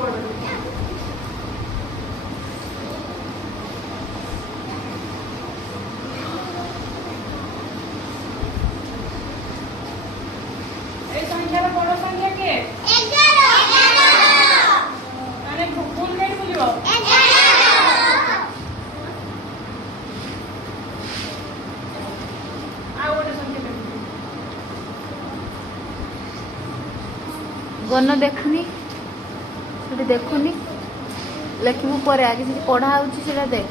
এই সংখ্যার বড় সংখ্যা কে? 11 মানে ফুল কেটে বলিব 11 ଆଉ ଗୋଟେ ସଂଖ୍ୟା କେତେ? ଗଣ ଦେଖୁନି ସେଠି ଦେଖୁନି ଲେଖିବୁ ପରେ ଆগে ସେଠି ପଢା ହଉଛି ସେଟା ଦେଖ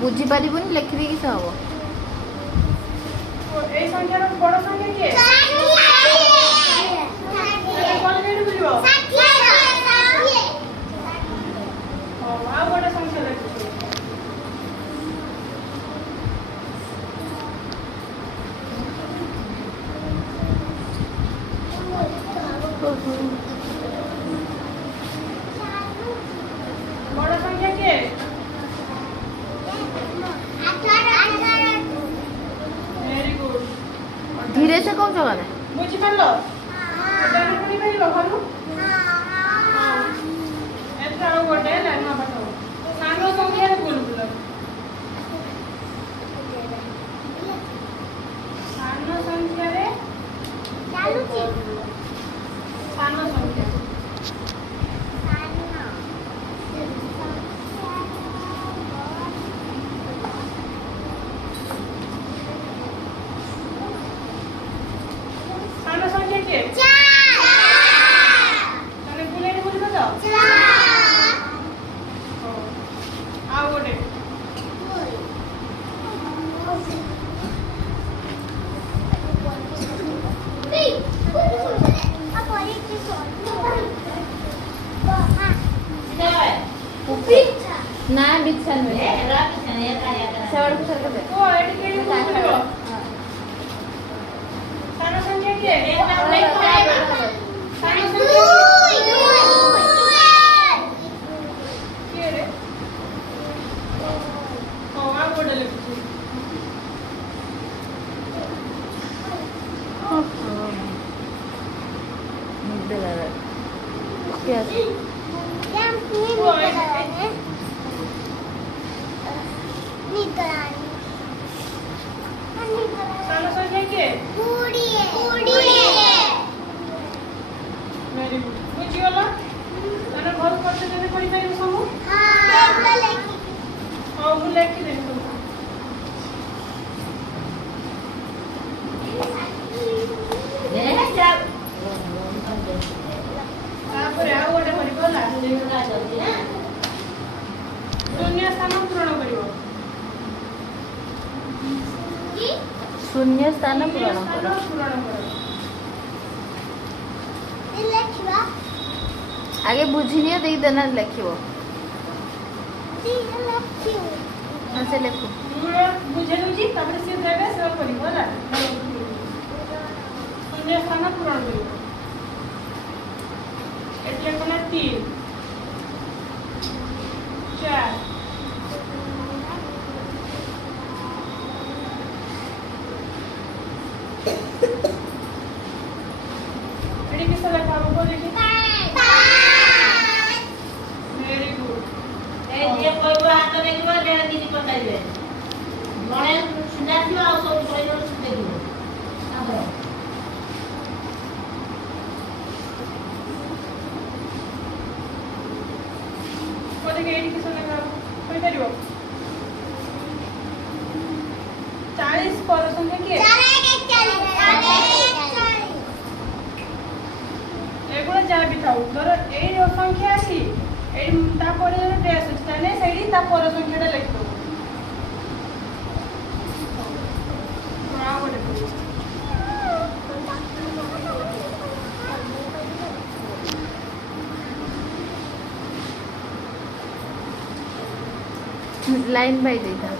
ବୁଝି ପାରିବୁନି ଲେଖିଦେଇକି ସେ ହବ। এই সংখ্যার বড় সংখ্যা কে? 60 কোন কেটে বলিব? 60 ଆଉ ଗୋଟେ ସଂଖ୍ୟା ଲେଖୁଛୁ। বড় সংখ্যা কে? 18 ভেরি গুড। ଧୀରେ ସେ କହୁଛ ମାନେ বুঝি পারলো? এটা শুনি পাইলো ভালো? এটা ଆଉ ଗୋଟେ ହେଲା ନୂଆ ପାଠ। ସାନ ସଂଖ୍ୟାରେ ଭୁଲ ଭୁଲ। ସାନ ସଂଖ୍ୟାରେ ଚାଲୁଛି ସାନ ସଂଖ୍ୟା। ସାନ ସଂଖ୍ୟା କେ? ମାନେ ଭୁଲେନି ବୁଝିବ ତ? ଆଉ ଗୋଟେ ନା ବିଛା ନୁହେଁ ସେଗୁଡାକୁ ସରକ ଦେ ଓ ଏଠି କେହି ବୁଝିବ? ସାନ ସଂଖ୍ୟା କେ? ସାନ ସଂଖ୍ୟା କିଏ ରେ? ଆଉ ଗୋଟେ ଲେଖୁଛି। ନିଦ ଲାଗେ କିଏ ଅଛି ସାନ ସଂଖ୍ୟା କେ? Very good. ବୁଝିଗଲ? ତାହେଲେ ଘର ପଛେ ଯଦି କରିପାରିବୁ ସବୁ? ହଉ ମୁଁ ଲେଖିଦେବି ସବୁ। ତାପରେ ଆଉ ଗୋଟେ କରିବ ହେଲା। ଶୂନ୍ୟ ସ୍ଥାନ ପୂରଣ କରିବ। ଶୂନ୍ୟ ସ୍ଥାନ ଶୂନ୍ୟ ପୂରଣ ସ୍ଥାନ କର ପୂରଣ କର। ଆଗେ ବୁଝିନିଅ ଦେଇକି ଦେନା ଲେଖିବ ସେ ଲେଖୁ ମୁଁ ବୁଝେଇ ଦଉଛି ତାପରେ ସିଏ ଦେବେ ସେ କରିବ ହେଲା। ଶୂନ୍ୟ ସ୍ଥାନ ପୂରଣ କରିବ। ଏଠି ଲେଖନା 3 4 ଏଠି କିସ ଲେଖା ହବ କୁହ ଦେଖି? Very good. କୁହ ଦେଖି ଏଠି କିସ ଲେଖା ହବ କହିପାରିବ? 40 ପର ସଂଖ୍ୟା କିଏ? ଏଗୁলো ଯାହା ବି ଥାଉ ଧର ଏଇ ସଂଖ୍ୟା ଅଛି ଏଇ ତାପରେ ଯଦି ଡ୍ୟାସ୍ ଅଛି ତାହେଲେ ସେଇଠି ତା ପର ସଂଖ୍ୟାଟା ଲେଖିଦେବୁ। ଆଉ ଗୋଟେ କରିବ। ଲାଇନ୍ ବାଇ ଦେଇଥା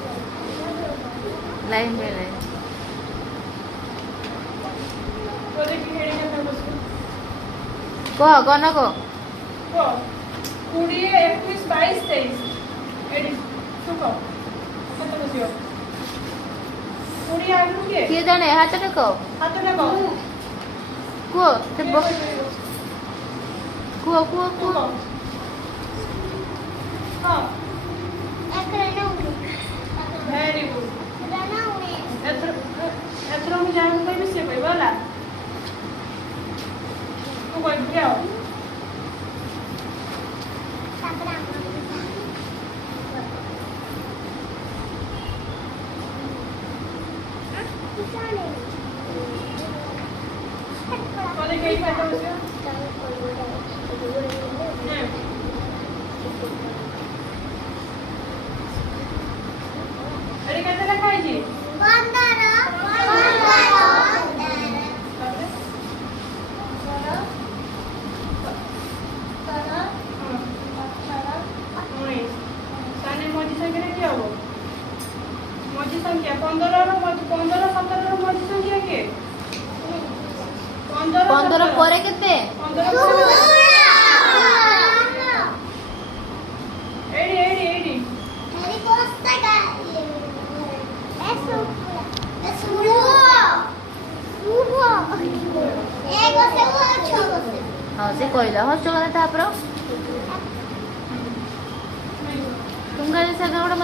ଲାଇନ୍ ବାଇ ଲାଇନ୍ तो देखिए हेडिंग है बस कह गण कह को 20 21 22 23 हेडिंग सुको कत बसियो 20 आगु के किए जाने हाथ ने कह हाथ ने कहो कह ते कुह कह कह कुह ହଁ एकरा ना उड़े ଭେରି ଗୁଡ୍ एकरा ना उड़े ଏଥର ମୁଁ ଯାହାକୁ କହିବି ସିଏ କହିବ ହେଲା ତୁ କହିବୁ କି ଆଉ तापरा जाने କହିଲେ କେହି ଖାଇତେ ବସିବ ଏଠି କେତେ ଲେଖା ହେଇଛି बंदर ତାହେଲେ ମଝି ସଂଖ୍ୟାରେ କିଏ ହବ ମଝି ସଂଖ୍ୟା 15 17 ମଝି ସଂଖ୍ୟା କିଏ 15 ପରେ କେତେ 15 ଏଇଠି मेरी कोस्ता का ऐसो सुनो एक से वो छोड़ो से ହଁ ସେ କହିଲା ହସ କଥା ତାପରେ ତୁମ ଗାଡ଼ି ସାଙ୍ଗେ ଗୋଟେ